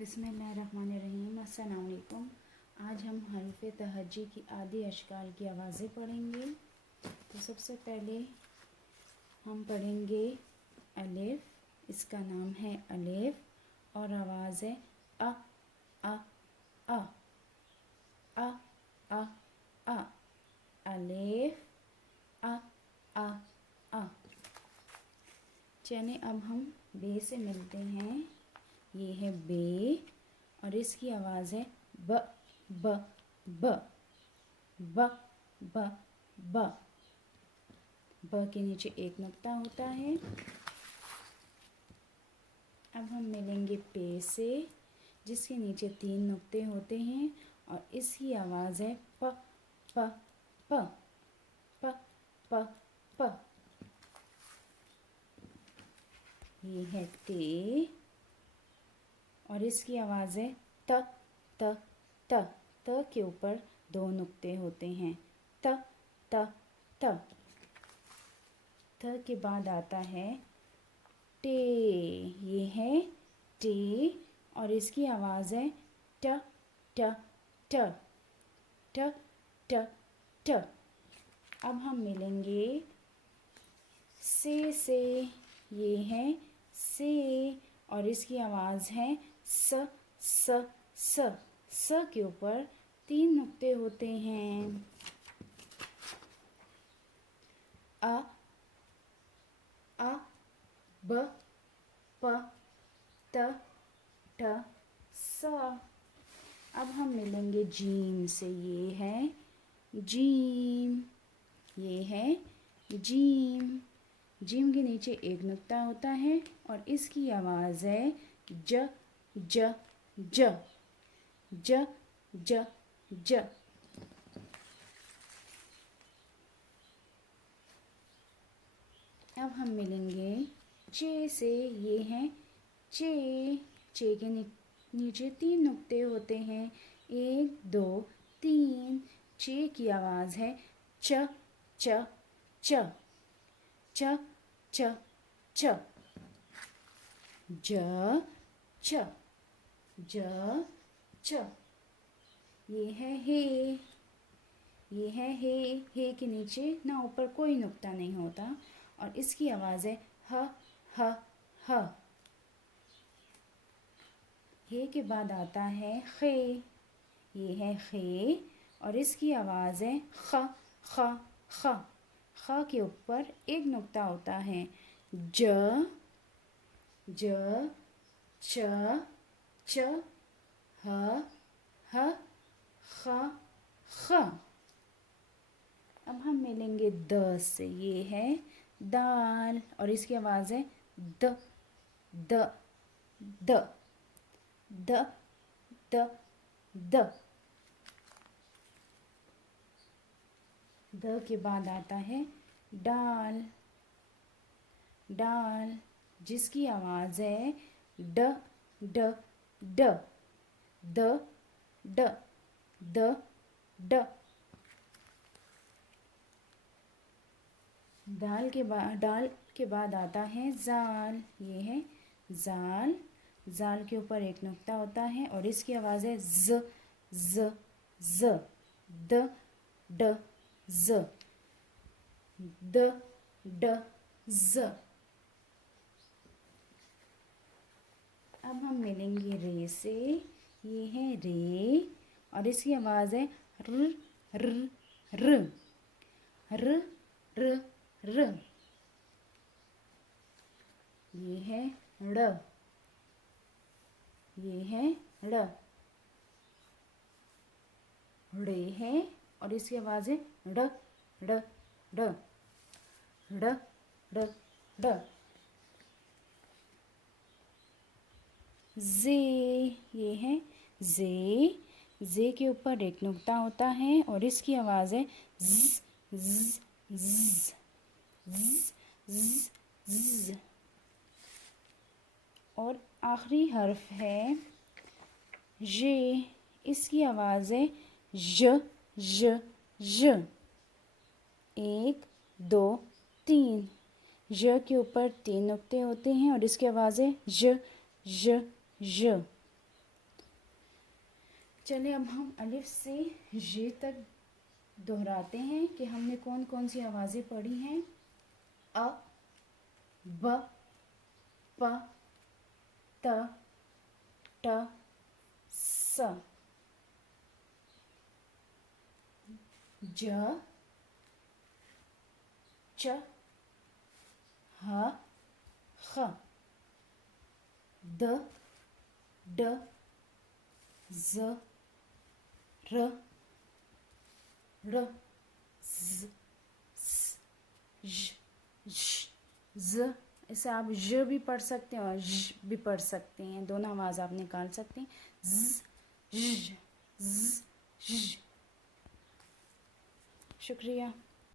बिस्मिल्लाहिर्रहमानिर्रहीम। अस्सलाम वालेकुम। आज हम हरफ तहज्जी की आदि अशकाल की आवाज़ें पढ़ेंगे। तो सबसे पहले हम पढ़ेंगे अलिफ, इसका नाम है अलिफ और आवाज़ है अ अ अ अ अ अ। अलिफ अ अ अ। चलिए अब हम बे से मिलते हैं। ये है बे और इसकी आवाज़ है ब ब ब ब ब ब। ब के नीचे एक नुक्ता होता है। अब हम मिलेंगे पे से, जिसके नीचे तीन नुक्ते होते हैं और इसकी आवाज़ है प प प प प प। ये है ते और इसकी आवाज़ है त त त। त के ऊपर दो नुक्ते होते हैं। त त त। त के बाद आता है टे। ये है टे और इसकी आवाज़ है ट ट ट ट ट ट। अब हम मिलेंगे से। ये है से और इसकी आवाज़ है स स स। स के ऊपर तीन नुक्ते होते हैं। अ अ ब प त ट स। अब हम मिलेंगे जीम से। ये है जीम। ये है जीम। जीम के नीचे एक नुक्ता होता है और इसकी आवाज़ है ज ज ज ज ज ज। अब हम मिलेंगे चे से। ये है चे। चे के नीचे तीन नुक्ते होते हैं, एक दो तीन। चे की आवाज़ है च च च च च च। ज च ज च। ये है हे। ये है हे। हे के नीचे ना ऊपर कोई नुक्ता नहीं होता और इसकी आवाज़ है ह ह ह। हे के बाद आता है खे। ये है खे और इसकी आवाज़ है ख ख ख। ख के ऊपर एक नुक्ता होता है। ज ज च च ह ह ख ख। अब हम मिलेंगे द से। ये है दाल और इसकी आवाज़ है the the the the the the. The के बाद आता है डाल। डाल जिसकी आवाज़ है ड ड ड द ड द ड। डाल के बाद आता है जाल। ये है जाल। जाल के ऊपर एक नुक्ता होता है और इसकी आवाज़ है ज ज ज द ड ज द ड ज। अब हम मिलेंगे रे से। ये है रे और इसकी आवाज़ है र र र र र र। ये है ड़। ये है ड़। ड़े है और इसकी आवाज़ है ड़ ड़ ड़ ड़ ड़ ड़। जे। ये है जे। जे के ऊपर एक नुक्ता होता है और इसकी आवाज़ है ज ज ज ज ज ज। और आखिरी हर्फ है जे। इसकी आवाज़ है ज ज ज। एक दो तीन। ज के ऊपर तीन नुक्ते होते हैं और इसकी आवाज़ है ज ज ज। चलिए अब हम अलिफ से ये तक दोहराते हैं कि हमने कौन कौन सी आवाज़ें पढ़ी हैं। अ, ब, प, त, ट, स, ज, च, ह, ख, द, ड, ज, र, ड़, ज़, स, ž, श, ज़। इसे आप ज भी पढ़ सकते हैं और ज भी पढ़ सकते हैं, दोनों आवाज़ आप निकाल सकते हैं। ज़, ž, ज़, ž। शुक्रिया।